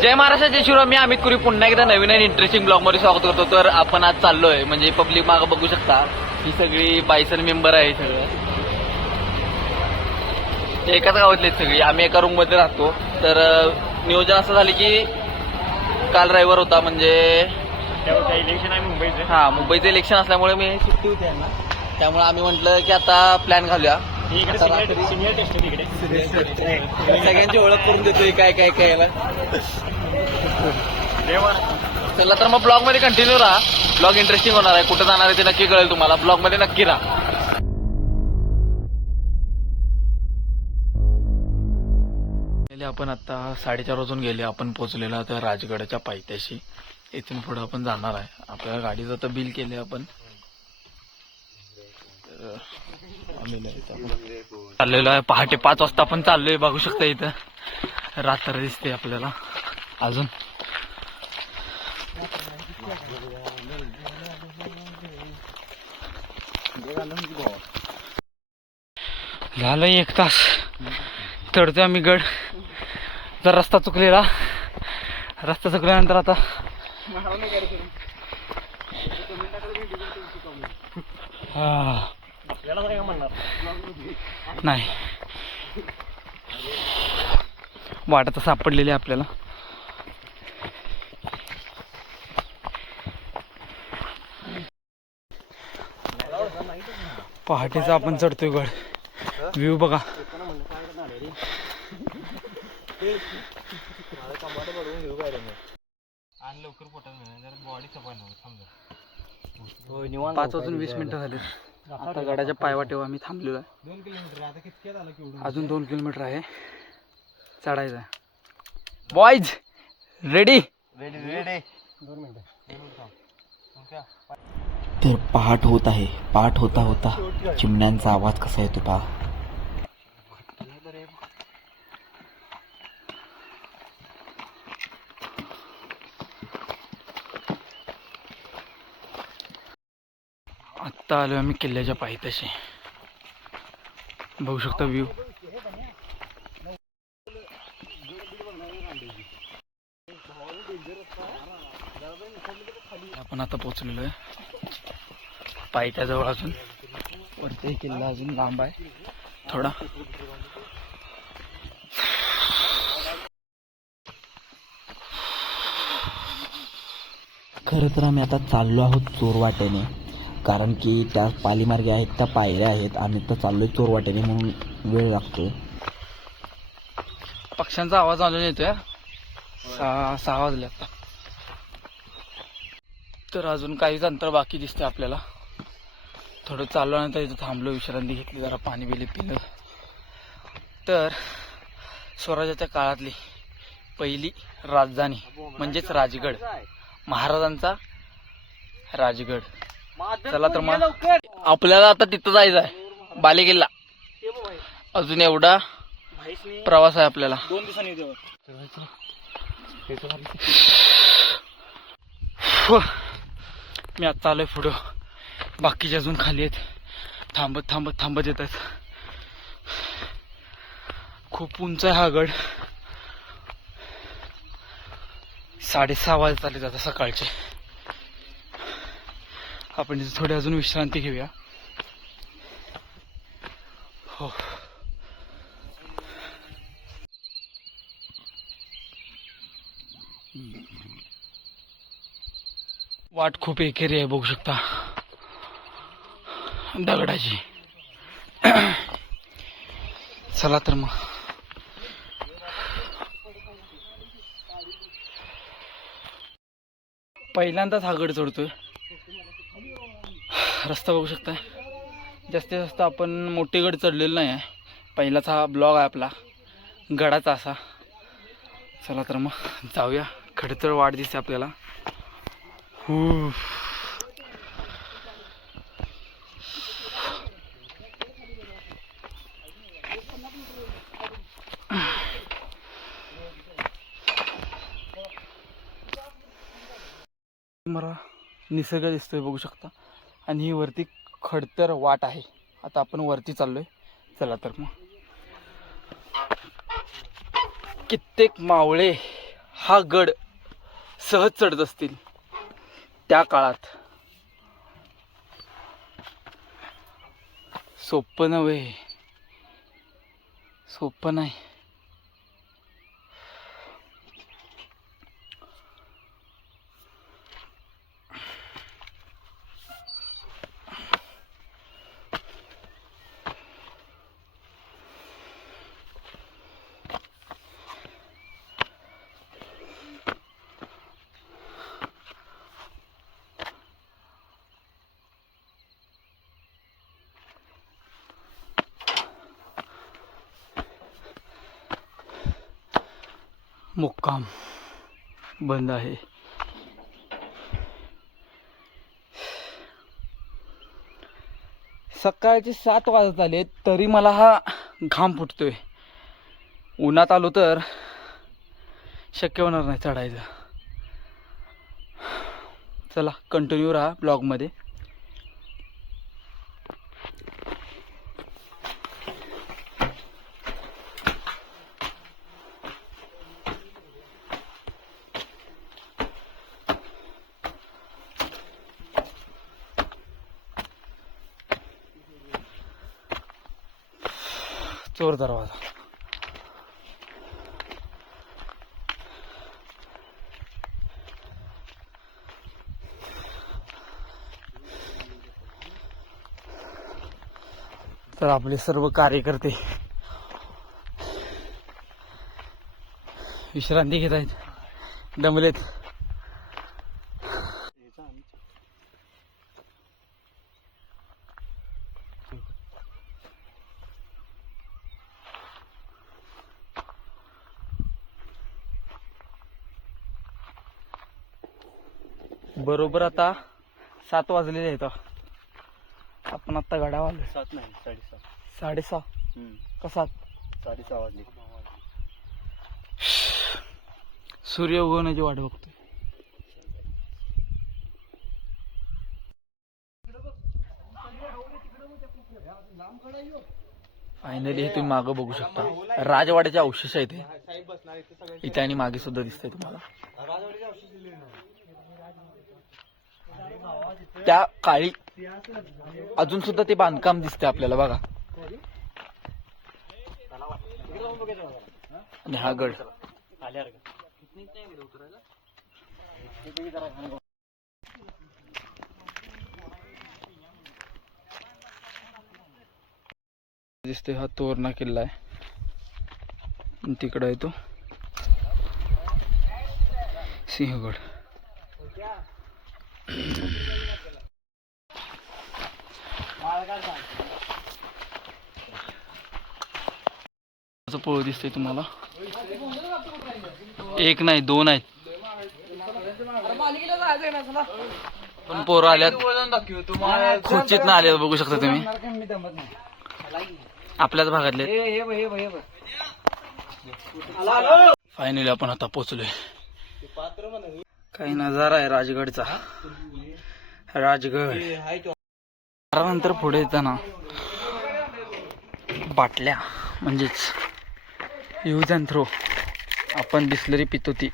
जय महाराष्ट्र जय शिवराम मी अमित कुरी. पुन्हा एकदा नवीन आणि इंटरेस्टिंग ब्लॉगमध्ये स्वागत करतो. तर आपण आज चाललोय. म्हणजे पब्लिक मागं बघू शकता. ही सगळी बायसन मेंबर आहे सगळं. एकाच गावातले सगळी. आम्ही एका रूममध्ये राहतो. तर नियोजन असं झालं की काल ड्रायव्हर होता. म्हणजे इलेक्शन आहे मुंबईचं. हा मुंबईचं इलेक्शन असल्यामुळे मी सुट्टी होती यांना. त्यामुळे आम्ही म्हटलं की आता प्लॅन घालूया. सगळ्यांची ओळख करून देतोय काय काय काय याला. चला तर मग ब्लॉगमध्ये कंटिन्यू राहा. ब्लॉग इंटरेस्टिंग होणार आहे. कुठं जाणार आहे ते नक्की कळेल तुम्हाला. ब्लॉगमध्ये नक्की राहा. गेले आपण आता साडेचार वाजून गेले. आपण पोहोचलेलो आता राजगडाच्या पायथ्याशी. इथून पुढे आपण जाणार आहे. आपल्या गाडीचं तर बिल केले आपण. चाललेलो आहे. पहाटे पाच वाजता आपण चाललोय बघू शकता इथं. रात्र दिसते आपल्याला. अजून. झालं एक तास. चढतोय आम्ही गड. जर रस्ता चुकलेला. रस्ता चुकल्यानंतर आता हा. याला काय म्हणणार? नाही. वाटत सापडलेली आहे आपल्याला. पहाटेचा आपण चढतोय गड. व्ह्यू बघा. आणि लवकर पोटात जर बॉडी सपाय समजा पाच वाजून वीस मिनिटं झाली आता गडाच्या पायवाटेवर आम्ही थांबलेलो आहे. दोन किलोमीटर आता कितक्यात आला की अजून दोन किलोमीटर आहे. चढायचं बॉईज रेडी रेडी रेडी दोन मिनिटं. तर पहाट होत आहे. पहाट होता होता चिमण्यांचा आवाज कसा येतो पहा. आत्ता आलो आम्ही किल्ल्याच्या पायथ्याशी. बघू शकता व्ह्यू आपण आता पोचलेलो आहे. पायथ्याजवळ अजून. वरती किल्ला अजून लांब आहे. थोडा. खरं तर आम्ही आता चाललो आहोत चोर वाटेने कारण की त्या पालीमार्गे आहेत त्या पायऱ्या आहेत आम्ही तर चाललोय चोरवाटेने म्हणून वेळ लागतो पक्ष्यांचा आवाज अजून येतोय. सहा सहा वाजले आता. तर अजून काहीच अंतर बाकी दिसते आपल्याला. थोडं चालल्यानंतर इथं थांबलो विश्रांती घेतली जरा पाणी बिली पिलं. तर स्वराज्याच्या काळातली पहिली राजधानी म्हणजेच राजगड. महाराजांचा राजगड. चला तर मग. आपल्याला आता तिथं जायचं आहे बालेकिल्ला अजून एवढा प्रवास आहे आपल्याला. दोन दिवसांनी. मी आता आलोय पुढं. बाकीचे अजून खाली आहेत. थांबत थांबत थांबत येत आहेत. खूप उंच आहे हा गड. साडेसहा वाजत आले आता सकाळचे. आपण इथे थोडी अजून विश्रांती घेऊया. हो. वाट खूप एकेरी आहे बघू शकता. दगडाची. चला तर मग. पहिल्यांदाच हा गड चढतोय. रस्ता बघू शकता. जास्तीत जास्त आपण मोठे गड चढलेलो नाही आहे पहिलाच हा ब्लॉग आहे आपला. गडाचा असा. चला तर मग जाऊया. खडतर वाढ दिसते आपल्याला. हू. मला निसर्ग दिसतोय बघू शकता. आणि ही वरती खडतर वाट आहे. आता आपण वरती चाललोय. चला तर मग. कित्येक मावळे हा गड सहज चढत असतील. त्या काळात. सोपं नव्हे. सोपं नाही. मुक्काम बंद आहे. सकाळचे सात वाजत आले तरी मला हा घाम फुटतोय. उन्हात आलो तर शक्य होणार नाही चढायचं. चला कंटिन्यू राहा ब्लॉगमध्ये चोर दरवाजा. तर आपले सर्व कार्यकर्ते विश्रांती घेत आहेत. दमलेत. बरोबर आता सात वाजलेले आहेत. आपण आता गाडा वाजले सात नाही साडेसात. साडेसहा. का सात? साडेसहा वाजले. सूर्य उगवण्याची वाट बघतोय. फायनली हे तुम्ही मागं बघू शकता. राजवाड्याचे अवशेष आहेत. साहेब बसणार इथे सगळे इथे आणि मागे सुद्धा दिसतंय तुम्हाला. त्या काळी अजून सुद्धा ते बांधकाम दिसते आपल्याला बघा. आणि हा गड. दिसतोय हा तोरणा किल्ला आहे. तिकडं आहे तो सिंहगड असं पोळ दिसतंय तुम्हाला. एक नाही दोन आहेत. पण पोरं आल्यात. खुर्चीत ना आल्यात बघू शकता तुम्ही. आपल्याच भागातले फायनली आपण आता पोचलोय काही नजारा आहे राजगडचा. राजगड. नंतर पुढे येताना बाटल्या म्हणजेच यूज अँड थ्रो आपण बिस्लरी पितो ती.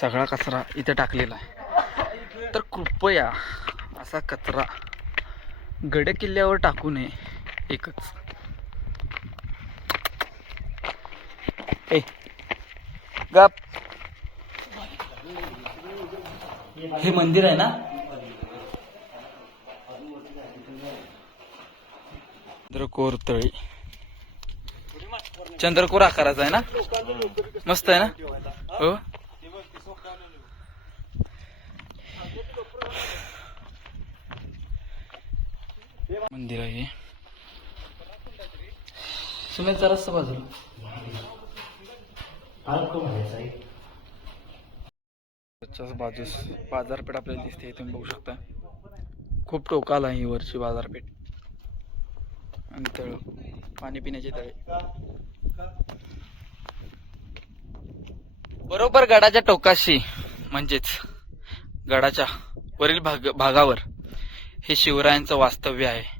सगळा कचरा इथं टाकलेला आहे. तर कृपया असा कचरा गड किल्ल्यावर टाकू नये एकच. ए गप. हे मंदिर आहे ना? चंद्रकोर तळी. चंद्रकोर आकाराचा आहे ना? मस्त आहे ना? हो? मंदिर आहे. सुमेध रस्ता बाजूला. बाजूस बाजारपेठ आपल्याला दिसते तुम्ही बघू शकता. खूप टोकाला आहे ही वरची बाजारपेठ. आणि तळ पाणी पिण्याचे तळे. बरोबर गडाच्या टोकाशी म्हणजेच गडाच्या वरील भाग भागावर हे शिवरायांचं वास्तव्य आहे.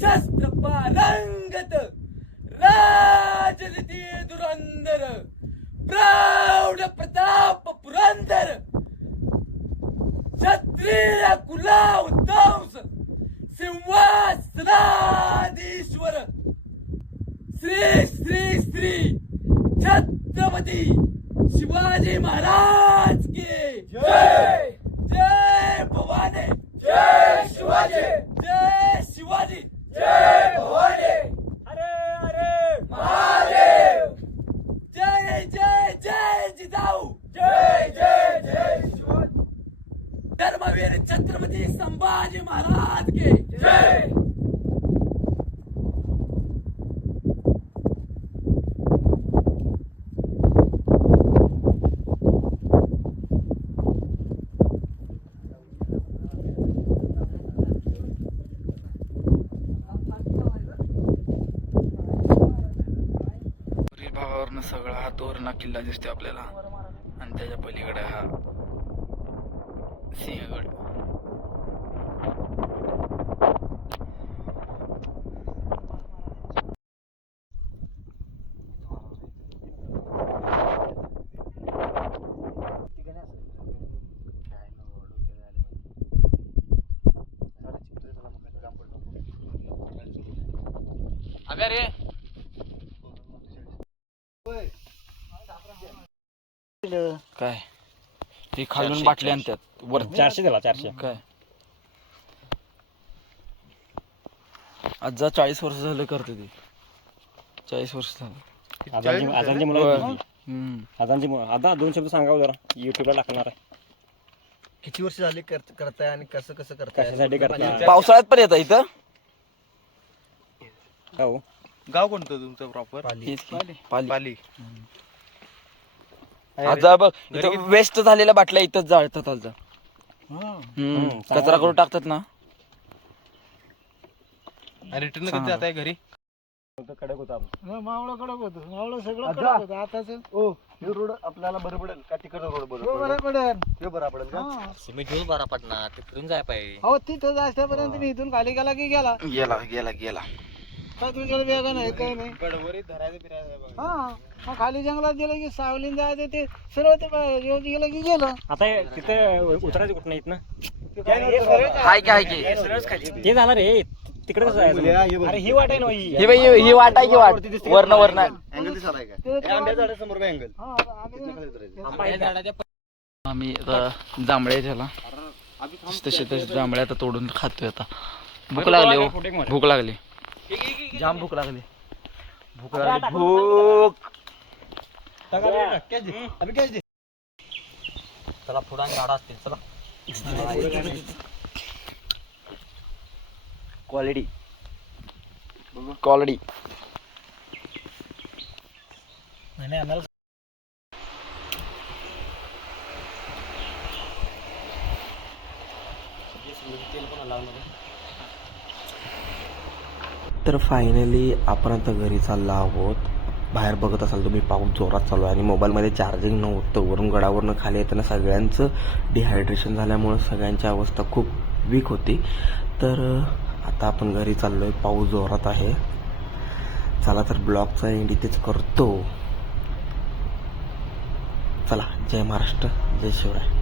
शस्त्र पारंगत राजनीती धुरंधर. प्रौढ प्रताप पुरंदर. क्षत्रिय कुलाव दंस सिंहासनाधीश्वर. श्री श्री श्री छत्रपती शिवाजी महाराज के जय भवानी जय शिवाजी जय शिवाजी जय भवानी अरे अरे महादेव जय जय जय जिजाऊ जय जय जय शिवाजी धर्मवीर छत्रपती संभाजी महाराज के जय भागावरनं सगळा हा तोरणा किल्ला दिसतो आपल्याला. आणि त्याच्या पलीकडे हा सिंहगड. अगं रे काय हे खालून बाटली आणतात. वर चारशे दिला चारशे. काय आज चाळीस वर्ष झालं करते ते. चाळीस वर्ष झालं. आजांची. मुलं हम्म. आजांची मुलं आता दोन शब्द सांगावं जरा. युट्यूबला टाकणार आहे. किती वर्ष झाली कर- करताय आणि कसं कसं करताय? कशासाठी करताय? पावसाळ्यात पण येतं इथं. हो. गाव कोणतं तुमचं प्रॉपर. पाली. पाली. आज बघ. इथं वेस्ट झालेल्या बाटल्या इथंच जाळतात आज हम्म. कचरा करून टाकतात ना. रिटर्न कधी जात आहे घरी? कडक होता मावळा कडक होतं. मावळा सगळं कडक होतं. आताच ओ हे रोड आपल्याला बरं पडेल का? तिकडचा रोड बरं पडेल. हे बरं पडेल का? तुम्ही घेऊन बरा पडणार ते फिरून जाय पाहिजे हो तिथं जायच्यापर्यंत मी इथून खाली गेला की गेला. गेला गेला गेला. काय तुझ्याला वेगळं नाही काही नाही. गडवरीत धरायचं फिरायचं हा मग खाली जंगलात गेलं की सावलीन जायचं ते सर्व ते बा- येऊन गेलं की गेलं. आता हे तिथे उतरायचं कुठं नाहीत ना हाय की हाय की. ते झालं रे तिकडे कसं जायचं. अरे ही वाट आहे ना ही. ही बाई ही- ही वाट आहे की वाट? वर्ण वर्ण अँगल दिसत आहे का? आंब्या झाडासमोर अँगल आम्ही आता जांभळे त्याला तसे तसे जांभळे आता तोडून खातोय आता. भूक लागली हो. भूक लागली. जाम भूक लागली. भूक लागली. भूक. चला पुढा गाडा असतील चला. क्वालिटी. क्वालिटी. तर फायनली आपण आता घरी चाललो आहोत. बाहेर बघत असाल तुम्ही पाऊस जोरात चालू आहे आणि मोबाईलमध्ये चार्जिंग नव्हतं. वरून गडावरनं खाली येताना सगळ्यांचं डिहायड्रेशन झाल्यामुळं सगळ्यांची अवस्था खूप वीक होती. तर आता आपण घरी चाललो आहे पाऊस जोरात आहे. चला तर ब्लॉगचा एंड इथेच करतो. चला जय महाराष्ट्र जय शिवराय.